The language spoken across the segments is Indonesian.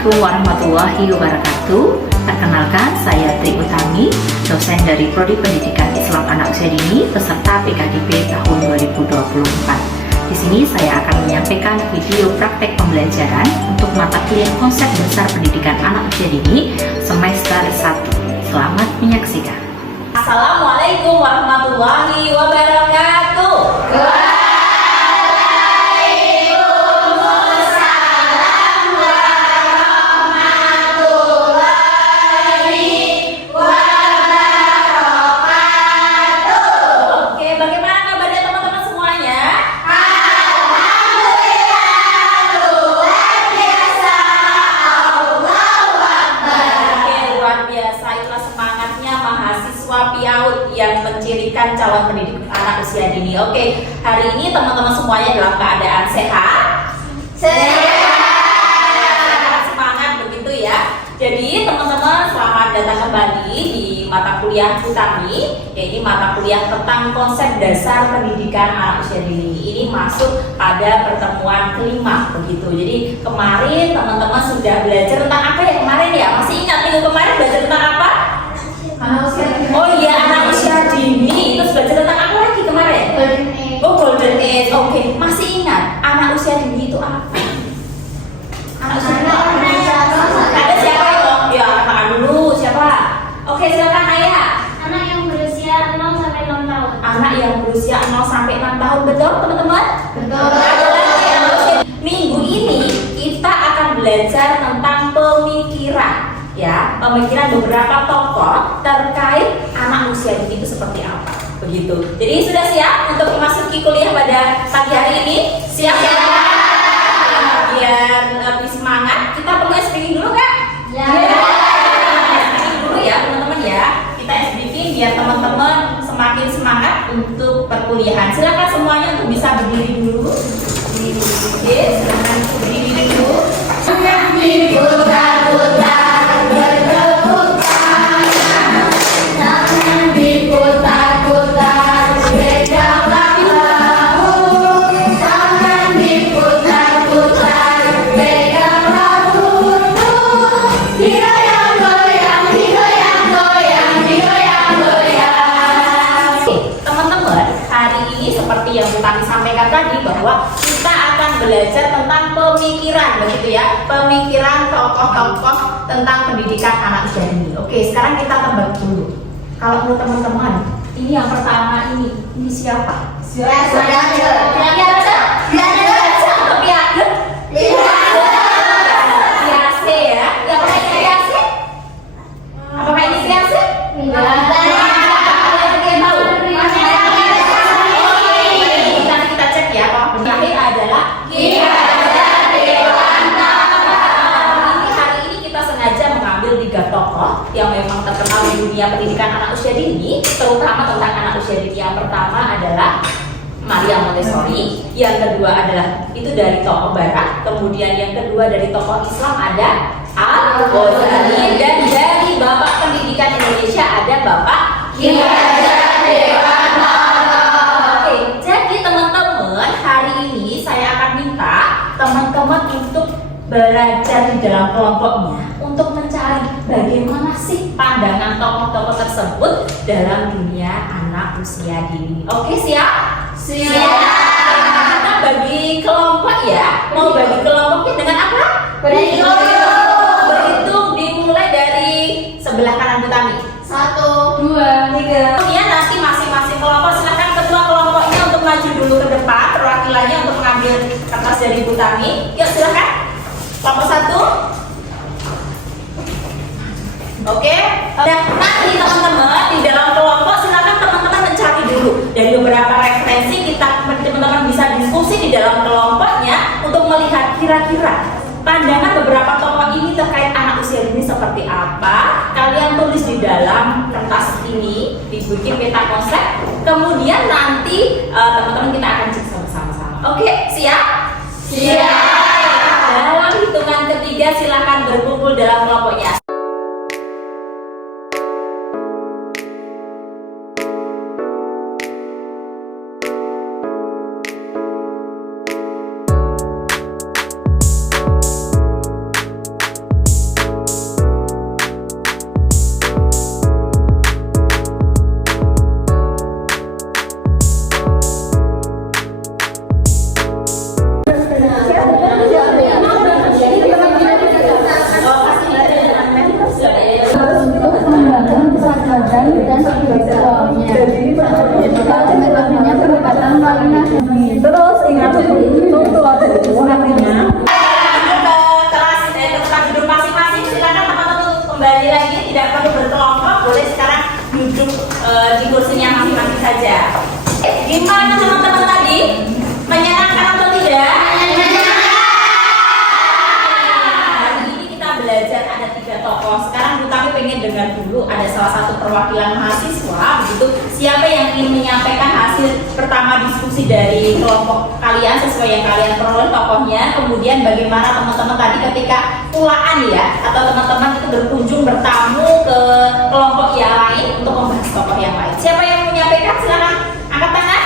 Assalamualaikum warahmatullahi wabarakatuh. Perkenalkan, saya Tri Utami, dosen dari Prodi Pendidikan Islam Anak Usia Dini peserta PKDB tahun 2024. Di sini saya akan menyampaikan video praktek pembelajaran untuk mata kuliah konsep besar pendidikan anak usia dini semester 1. Selamat menyaksikan. Assalamualaikum warahmatullahi wabarakatuh. Yang mencirikan calon pendidik anak usia dini. Oke, hari ini teman-teman semuanya dalam keadaan sehat? Sehat, semangat begitu ya. Jadi teman-teman selamat datang kembali di mata kuliah Utami, yaitu mata kuliah tentang konsep dasar pendidikan anak usia dini. Ini masuk pada pertemuan kelima begitu. Jadi kemarin teman-teman sudah belajar tentang apa ya kemarin ya? Masih ingat minggu kemarin belajar tentang apa? Oh iya, anak usia dini. Terus belajar tentang apa lagi kemarin? Golden Age. Oh, Golden Age. Oke, masih ingat anak usia dini itu apa? Anak usia dini. Ada siapa itu? Ya, angkat dulu. Siapa? Oke, silakan Ayah. Anak yang berusia 0 sampai 6 tahun. Anak yang berusia 0 sampai 6 tahun, betul teman-teman? Betul. Ada lagi anak usia. Minggu ini kita akan belajar tentang pemikiran. Ya, pemikiran beberapa tokoh terkait anak usia dini itu seperti apa, begitu. Jadi sudah siap untuk memasuki kuliah pada pagi hari ini? Siap ya? Biar lebih semangat, kita perlu speaking dulu Kak? Ya. Speaking dulu ya teman-teman ya. Kita speaking biar teman-teman semakin semangat untuk perkuliahan. Silakan semuanya untuk bisa berdiri dulu. Oke, silakan berdiri dulu. Seperti yang kami sampaikan tadi bahwa kita akan belajar tentang pemikiran begitu ya, pemikiran tokoh-tokoh tentang pendidikan anak usia dini. Oke, sekarang kita tebak dulu. Kalau menurut teman-teman, ini yang pertama ini siapa? Siapa? Yang memang terkenal di dunia pendidikan anak usia dini, terutama tentang anak usia dini. Yang pertama adalah Maria Montessori, yang kedua adalah itu dari tokoh Barat, kemudian yang kedua dari tokoh Islam ada Al-Ghazali, dan dari Bapak Pendidikan Indonesia ada Bapak Kiai Hajar Dewantara. Oke, jadi teman-teman hari ini saya akan minta teman-teman untuk belajar di dalam kelompoknya untuk mencari bagaimana sih pandangan tokoh-tokoh tersebut dalam dunia anak usia dini. Oke, siap? Siap. Kita bagi kelompok ya. Mau bagi kelompoknya dengan apa? Berhitung dimulai dari sebelah kanan Utami. 1, 2, 3. Kemudian nanti masing-masing kelompok silakan ketua kelompoknya untuk maju dulu ke depan, perwakilannya untuk mengambil kertas dari Utami. Yuk silakan. Kelompok 1. Oke, nah nanti teman-teman di dalam kelompok silakan teman-teman mencari dulu dari beberapa referensi, kita teman-teman bisa diskusi di dalam kelompoknya untuk melihat kira-kira pandangan beberapa tokoh ini terkait anak usia dini seperti apa. Kalian tulis di dalam kertas ini, dibikin peta konsep. Kemudian nanti teman-teman kita akan cek sama-sama. Oke, siap? Siap. Dalam hitungan ketiga silakan berkumpul dalam kelompoknya. Tuh ada itu artinya. Ke kelas ke tempat duduk masing-masing. Silakan teman-teman untuk kembali lagi, tidak perlu berkelompok, boleh sekarang duduk di kursinya masing-masing saja. Gimana teman-teman tadi? Menyenangkan atau tidak? Belajar ada 3 tokoh. Sekarang Bu Tami pengen dengar dulu ada salah satu perwakilan mahasiswa begitu. Siapa yang ingin menyampaikan hasil pertama diskusi dari kelompok kalian sesuai yang kalian peroleh tokohnya. Kemudian bagaimana teman-teman tadi ketika pulaan ya, atau teman-teman itu berkunjung bertamu ke kelompok yang lain untuk membahas tokoh yang lain. Siapa yang mau menyampaikan? Silakan angkat tangan.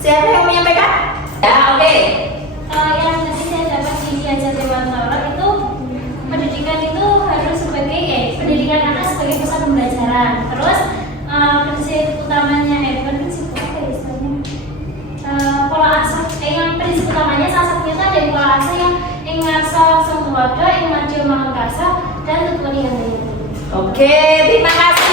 Siapa yang mau menyampaikan? Ya, oke. Yang tadi saya dapat di Hajar Dewantara itu pendidikan itu harus sebagai pendidikan anak sebagai pusat pembelajaran. Terus prinsip utamanya prinsip apa ya istilahnya? Pola asuh yang prinsip utamanya salah satunya itu ada yang pola asuh yang ngarsa langsung keluarga, yang madya mangkasa dan tuturi yang lain. Oke, terima kasih.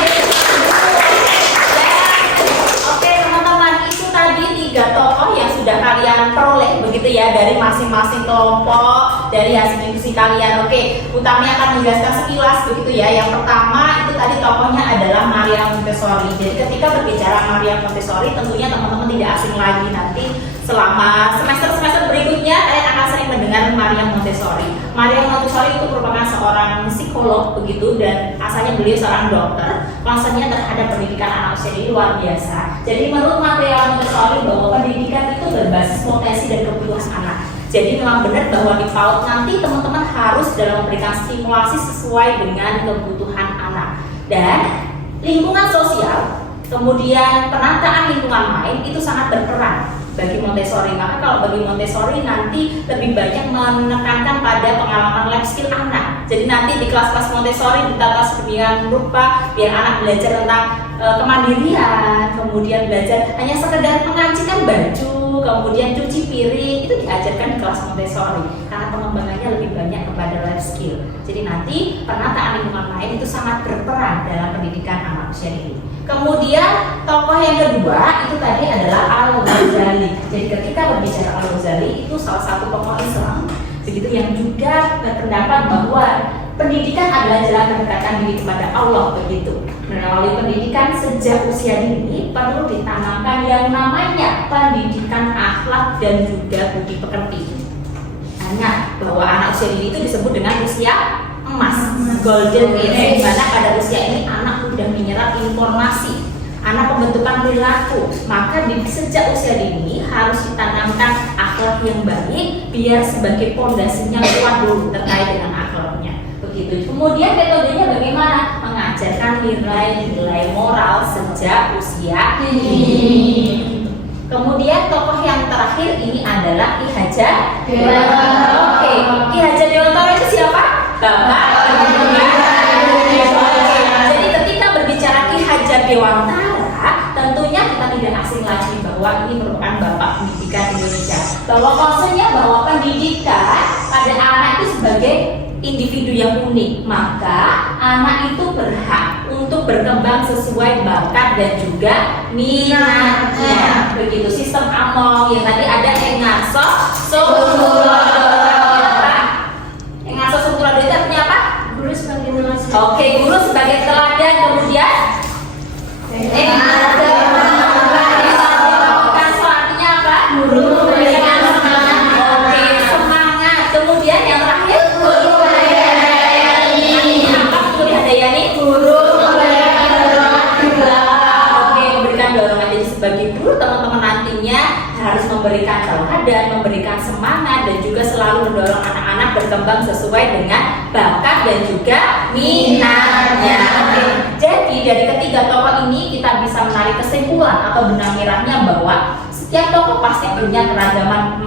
Oke teman-teman, itu tadi 3 tokoh yang sudah kalian peroleh begitu ya dari masing-masing kelompok, dari hasil diskusi kalian. Oke, Utami akan menjelaskan sekilas begitu ya. Yang pertama itu tadi tokohnya adalah Maria Montessori. Jadi ketika berbicara Maria Montessori, tentunya teman-teman tidak asing lagi nanti selama semester-semester berikutnya kalian akan sering mendengar Maria Montessori. Maria Montessori itu merupakan seorang psikolog begitu, dan asalnya beliau seorang dokter. Concernnya terhadap pendidikan anak usia dini luar biasa. Jadi menurut Maria Montessori bahwa pendidikan itu berbasis potensi dan kebutuhan anak. Jadi memang benar bahwa di PAUD nanti teman-teman harus dalam memberikan stimulasi sesuai dengan kebutuhan anak. Dan lingkungan sosial, kemudian penataan lingkungan main itu sangat berperan bagi Montessori. Maka kalau bagi Montessori nanti lebih banyak menekankan pada pengalaman life skill anak. Jadi nanti di kelas-kelas Montessori ditata sedemikian rupa biar anak belajar tentang kemandirian, kemudian belajar hanya sekedar mengancikan baju, kemudian cuci piring, itu diajarkan di kelas Montessori karena pengembangannya lebih banyak kepada life skill. Jadi nanti penataan lingkungan main itu sangat berperan dalam pendidikan anak usia dini. Kemudian tokoh yang kedua itu tadi adalah Al-Ghazali. Jadi ketika berbicara Al-Ghazali itu salah satu tokoh Islam begitu yang juga berpendapat bahwa pendidikan adalah jalan mendekatkan diri kepada Allah begitu. Melalui pendidikan sejak usia dini perlu ditanamkan yang namanya pendidikan akhlak dan juga budi pekerti. Hanya bahwa anak usia dini itu disebut dengan usia emas, golden age, di mana pada usia ini anak sudah menyerap informasi, anak pembentukan perilaku. Maka di sejak usia dini harus ditanamkan akhlak yang baik biar sebagai pondasinya kuat dulu terkait dengan akhlaknya. Begitu. Kemudian metodenya bagaimana? Mengajarkan nilai-nilai moral sejak usia dini. Kemudian tokoh yang terakhir ini adalah Ki Hajar Dewantara. Oke, Ki Hajar Dewantara itu siapa? Bapak. Jadi ketika berbicara Ki Hajar Dewantara, tentunya kita tidak asing lagi bahwa ini merupakan bapak pendidikan Indonesia. Bahwa konsepnya bahwa pendidikan pada anak itu sebagai individu yang unik, maka anak itu berhak untuk berkembang sesuai bakat dan juga minatnya. Begitu sistem AMONG yang tadi ada Engasos Sumpulan itu artinya apa? Guru sebagai teladan. Oke, guru sebagai teladan. Kemudian artinya apa? Guru memberikan semangat. Oke, semangat. Kemudian yang terakhir guru sebagai guru, teman-teman nantinya harus memberikan teladan, memberikan semangat, dan juga selalu mendorong anak-anak berkembang sesuai dengan bakat dan juga minatnya. Jadi dari ketiga tokoh ini kita bisa menarik kesimpulan atau benang merahnya bahwa setiap tokoh pasti punya keragaman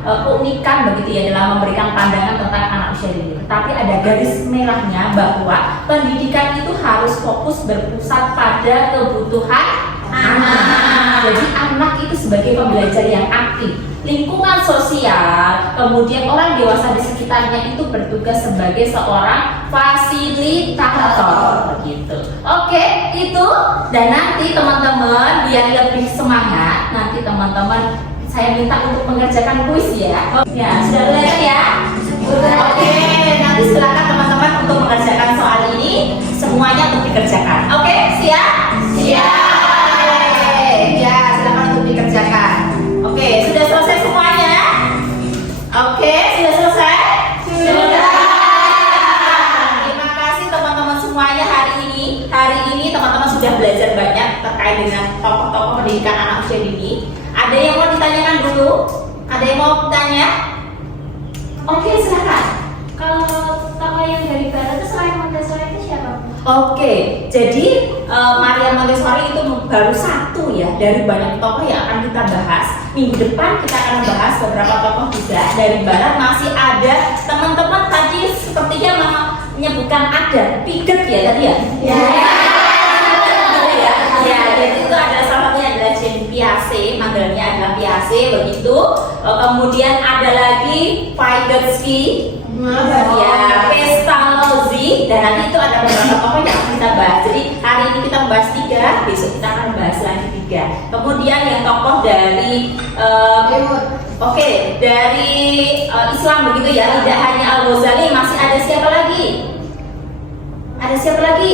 keunikan begitu ya dalam memberikan pandangan tentang anak usia dini. Tapi ada garis merahnya bahwa pendidikan itu harus fokus berpusat pada kebutuhan anak. Jadi anak itu sebagai pembelajar yang aktif. Lingkungan sosial, kemudian orang dewasa di sekitarnya itu bertugas sebagai seorang fasilitator begitu. Oke, itu. Dan nanti teman-teman biar lebih semangat, nanti teman-teman saya minta untuk mengerjakan kuis ya. Ya, sudah belajar ya? Oke, nanti silakan teman-teman untuk mengerjakan soal ini semuanya untuk dikerjakan. Oke, siap? Siap. Ya, silakan untuk dikerjakan. Oke, sudah selesai semuanya? Oke, sudah selesai? Sudah. Terima kasih teman-teman semuanya hari ini. Hari ini teman-teman sudah belajar banyak terkait dengan tokoh-tokoh pendidikan anak usia dini. Ada yang mau ditanyakan dulu? Ada yang mau bertanya? Oke, silakan. Kalau tokoh yang dari barat itu selain Montessori itu siapa? Oke, jadi Maria Montessori itu baru satu ya dari banyak tokoh yang akan kita bahas. Minggu depan kita akan membahas beberapa tokoh juga dari barat. Masih ada teman-teman tadi sepertinya menyebutkan ada Piaget ya tadi ya? Ya, jadi itu adalah salah satunya adalah Jean Piaget, manggilnya adalah Piaget begitu. Kemudian ada lagi Vygotsky, ya, Pestalozzi, dan nanti itu ada beberapa tokoh yang akan kita bahas. Jadi hari ini kita membahas 3, besok kita akan bahas lagi 3. Kemudian yang tokoh dari dari Islam begitu ya, tidak hanya Al-Ghazali, masih ada siapa lagi? Ada siapa lagi?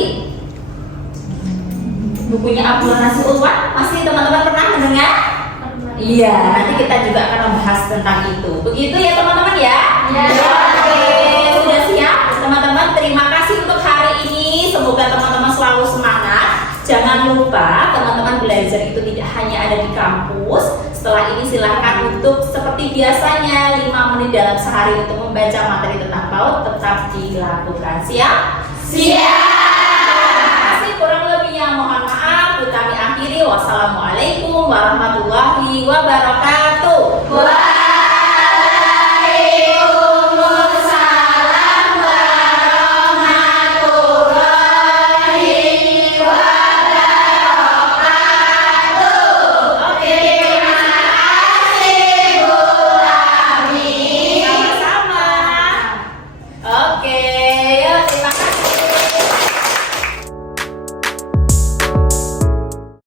Bukunya Abdul Nasir Ulwan, masih teman-teman pernah mendengar? Iya, nanti kita juga akan membahas tentang itu. Begitu ya teman-teman ya? Oke, sudah siap teman-teman. Terima kasih untuk hari ini. Semoga teman-teman selalu semangat. Jangan lupa teman-teman belajar itu tidak hanya ada di kampus. Setelah ini silahkan untuk seperti biasanya 5 menit dalam sehari untuk membaca materi tentang PAUD tetap dilakukan. Siap? Siap. Kurang lebihnya mohon maaf. Kami akhiri. Wassalamualaikum warahmatullahi wabarakatuh.